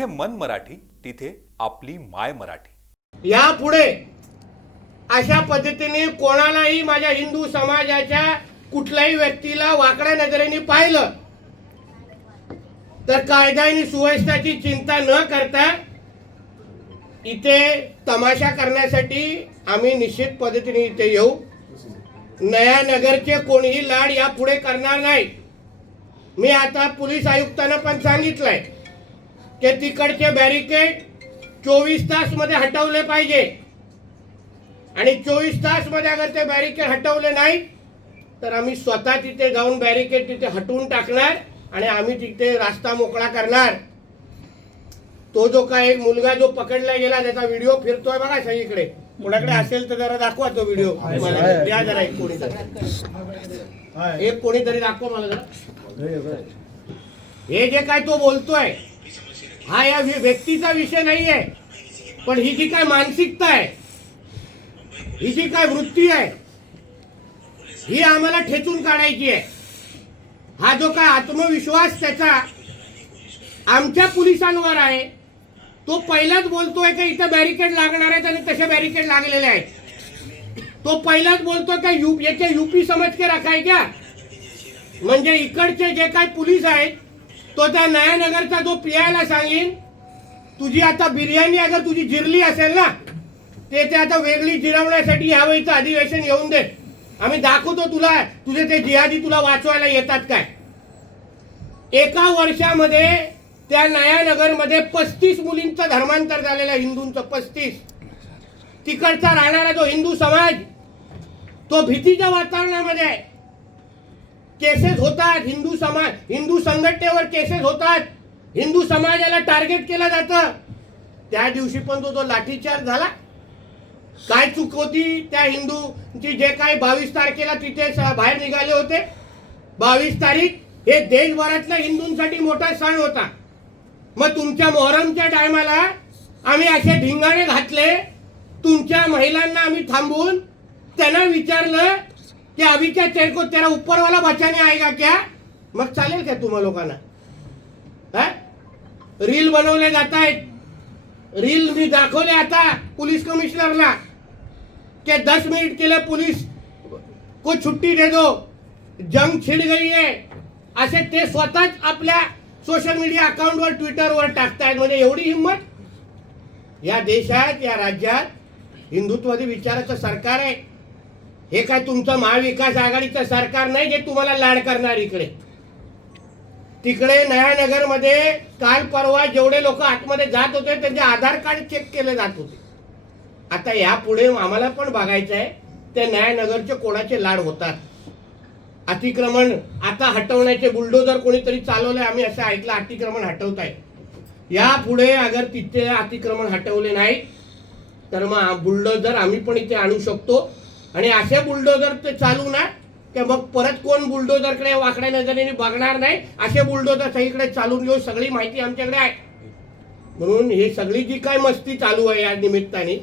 जिथे मन मराठी तिथे आपली माय मराठी. यापुढे अशा पद्धतीने कोणालाही माझ्या हिंदू समाजाच्या कुठल्याही व्यक्तीला वाकड्या नजरेने पाहिलं तर कायदा आणि सुव्यवस्थाची चिंता न करता इथे तमाशा करण्यासाठी आम्ही निश्चित पद्धतीने इथे येऊ. नया नगरचे कोणीही लाड यापुढे करणार नाही. मी आता पोलीस आयुक्तांना पण सांगितलंय की तिकडचे बॅरिकेड चोवीस तासमध्ये हटवले पाहिजे. आणि चोवीस तासमध्ये अगर ते बॅरिकेड हटवले नाही तर आम्ही स्वतः तिथे जाऊन बॅरिकेड तिथे हटवून टाकणार आणि आम्ही तिथे रास्ता मोकळा करणार. तो जो काय एक मुलगा जो पकडला गेला त्याचा व्हिडिओ फिरतोय बघा सगळीकडे. कोणाकडे असेल तर जरा दाखवा तो व्हिडिओ मला द्या जरा एक कोणीतरी. एक कोणीतरी दाखवा मला जरा. हे जे काय तो बोलतोय हा या व्यक्तीचा विषय नाहीये. पण ही जी काय मानसिकता आहे ही जी काय वृत्ती आहे ही आम्हाला ठेचून काढायची आहे. हा जो काय आत्मविश्वास त्याचा आमच्या पोलिसांवर आहे तो पहिलाच बोलतोय का इथं बॅरिकेड लागणार आहेत आणि तसे बॅरिकेड लागलेले आहेत? तो पहिलाच बोलतोय का यू याचे यूपी समज के रखाय क्या? म्हणजे इकडचे जे काय पोलीस आहेत तो त्या नयानगरचा जो प्रियाला सांगीन तुझी आता बिर्याणी अगर तुझी जिरली असेल ना ते ते आता वेगळी जिरवण्यासाठी यावेळीचं अधिवेशन येऊन दे. आम्ही दाखवतो तुला तुझे ते जिहादी तुला वाचवायला येतात काय. एका वर्षामध्ये त्या नयानगरमध्ये पस्तीस मुलींचं धर्मांतर झालेलं आहे हिंदूंचं पस्तीस. तिकडचा राहणारा जो हिंदू समाज तो भीतीच्या वातावरणामध्ये आहे. केसेस होतात. हिंदू समाज हिंदू संघटनेवर केसेस होतात. हिंदू समाजाला टार्गेट केलं जातं. त्या दिवशी पण तो तो लाठीचार्ज झाला. काय चूक होती? त्या हिंदूची जे काही बावीस तारखेला तिथे बाहेर निघाले होते. बावीस तारीख हे देशभरातल्या हिंदूंसाठी मोठा सण होता. मग तुमच्या मोहरमच्या टायमाला आम्ही असे ढिंगाणे घातले. तुमच्या महिलांना आम्ही थांबवून त्यांना विचारलं ते अभी क्या तेरे को तेरा ऊपर वाला बचाने आएगा क्या? मग चालेल का तुम्हा लोकांना? रील बनवले जात आहेत रील मी दाखवले आता पोलीस कमिशनरला. के दस मिनट के लिए पुलिस को छुट्टी दे दो. जंग छिड़ गई आहे असे ते स्वतःच आपल्या सोशल मीडिया अकाउंटवर ट्विटरवर टाकतायत. म्हणजे एवढी हिंमत? या देशात या राज्यात हिंदुत्ववादी विचाराचं सरकार आहे. हे काय तुमचं महाविकास आघाडीचं सरकार नाही जे तुम्हाला लाड करणार इकडे? तिकडे नयानगरमध्ये काल परवा जेवढे लोक आतमध्ये जात होते त्यांचे आधार कार्ड चेक केले जात होते. आता यापुढे आम्हाला पण बघायचं आहे ते नयानगरचे कोणाचे लाड होतात? अतिक्रमण आता हटवण्याचे बुलडोजर कोणीतरी चालवलंय आम्ही असं ऐकलं अतिक्रमण हटवत आहे यापुढे अगर तिथे अतिक्रमण हटवले नाही तर मग बुलडोजर आम्ही पण इथे आणू शकतो. आणि असे बुलडोजर ते चालू ना की मग परत कोण बुलडोजरकडे वाकड्या नजरेने बघणार नाही असे बुलडोजर सगळीकडे चालून येऊ सगळी माहिती आमच्याकडे आहे. म्हणून ही सगळी जी काय मस्ती चालू आहे या निमित्ताने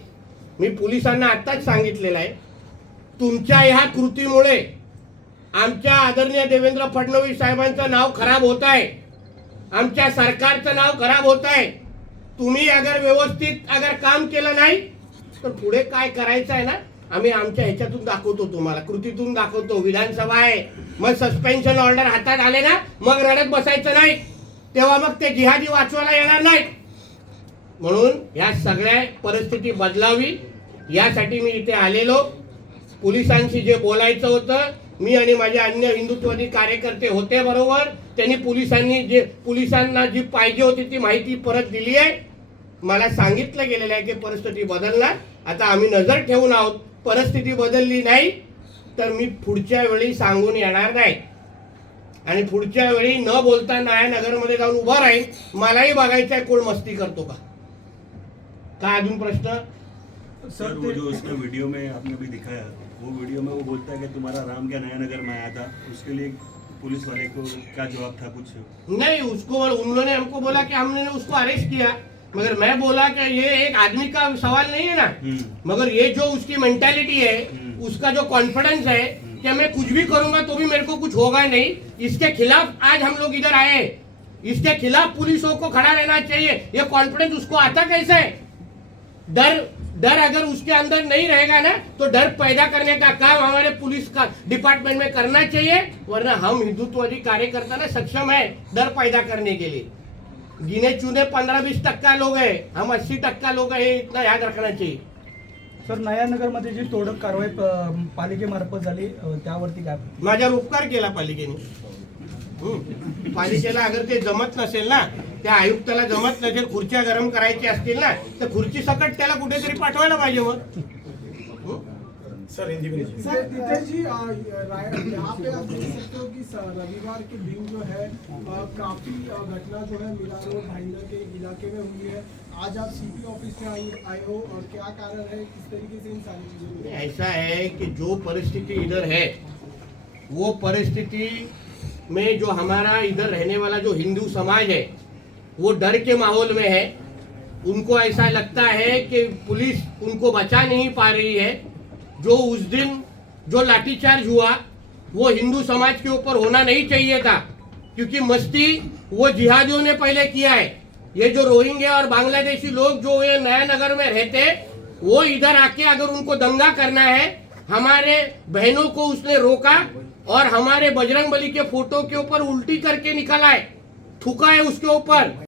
मी पोलिसांना आत्ताच सांगितलेलं आहे तुमच्या ह्या कृतीमुळे आमच्या आदरणीय देवेंद्र फडणवीस साहेबांचं नाव खराब होत आहे. आमच्या सरकारचं नाव खराब होत आहे. तुम्ही अगर व्यवस्थित अगर काम केलं नाही तर पुढे काय करायचं आहे ना? आम्ही आमच्या ह्याच्यातून दाखवतो तुम्हाला. कृतीतून दाखवतो. विधानसभा आहे. मग सस्पेन्शन ऑर्डर हातात आले ना मग रडत बसायचं नाही. तेव्हा मग ते जिहादी वाचवायला येणार नाही म्हणून ह्या सगळ्या परिस्थिती बदलावी. यासाठी मी इथे आलेलो. पोलिसांशी जे बोलायचं होतं मी आणि माझे अन्य हिंदुत्ववादी कार्यकर्ते होते बरोबर. त्यांनी पोलिसांनी जे पोलिसांना जी पाहिजे होती ती माहिती परत दिली आहे. मला सांगितलं गेलेलं आहे की परिस्थिती बदलणार. आता आम्ही नजर ठेवून आहोत. परिस्थिती बदलली नाही तर मी पुढच्या वेळी सांगून येणार नाही. आणि पुढच्या वेळी न बोलता नगरमध्ये जाऊन उभा राहील मलाही बघायचं आहे कोण मस्ती करतो का. काय अजून प्रश्न? सर वो जो उसने वीडियो में आपने भी दिखाया वो वीडियो में वो बोलता है कि तुम्हारा राम क्या नया नगर में आया था उसके लिए पुलिस वाले को क्या जवाब था कुछ? नहीं उसको उन्होंने हमको बोला कि हमने उसको अरेस्ट किया। मगर मैं बोला कि ये एक आदमी का सवाल नहीं है ना। हम्म, मगर ये जो उसकी मेंटालिटी है हम्म। उसका जो कॉन्फिडेंस है कि मैं कुछ भी करूँगा तो भी मेरे को कुछ होगा नहीं इसके खिलाफ आज हम लोग इधर आए इसके खिलाफ पुलिसों को खड़ा रहना चाहिए। ये कॉन्फिडेंस उसको आता कैसे है? डर डर अगर उसके अंदर नहीं रहेगा ना तो डर पैदा करने का काम हमारे पुलिस का डिपार्टमेंट में करना चाहिए वरना हम हिंदुत्ववादी कार्यकर्ता ना सक्षम है डर पैदा करने के लिए। गिने चुने पंद्रह बीस टक्का लोग हैं हम अस्सी टक्का लोग हैं इतना याद रखना चाहिए सर नयानगरमध्ये जी तोडक कारवाई प- पालिकेमार्फत झाली अ, त्यावरती काय माझ्यावर उपकार केला पालिकेने. पालिकेला अगर ते जमत नसेल ना त्या आयुक्ताला जमत नसेल खुर्च्या गरम करायच्या असतील ना तर खुर्ची सकट त्याला कुठेतरी पाठवायला पाहिजे हम्म. सर तिथे जी अ, राय- यहाँ पे आप देख सकते हो कि रविवार के दिन जो है काफ़ी घटना जो है मिला रोड भाईंदर के इलाके में हुई है। आज आप सीपी ऑफ़िस में आए आए हो और क्या कारण है किस तरीके से इन सारी चीज़ों को ऐसा है कि जो परिस्थिति इधर है वो परिस्थिति में जो हमारा इधर रहने वाला जो हिंदू समाज है वो डर के माहौल में है। उनको ऐसा लगता है कि पुलिस उनको बचा नहीं पा रही है। जो उस दिन जो लाठीचार्ज हुआ, वो हिंदू समाज के ऊपर होना नहीं चाहिए था, क्योंकि मस्ती वो जिहादियों ने पहले किया है। ये जो रोहिंग्या और बांग्लादेशी लोग जो ये नया नगर में रहते, वो इधर आके अगर उनको दंगा करना है, हमारे बहनों को उसने रोका और हमारे बजरंग बली के फ़ोटो के ऊपर उल्टी करके निकाला है, थूका है उसके ऊपर।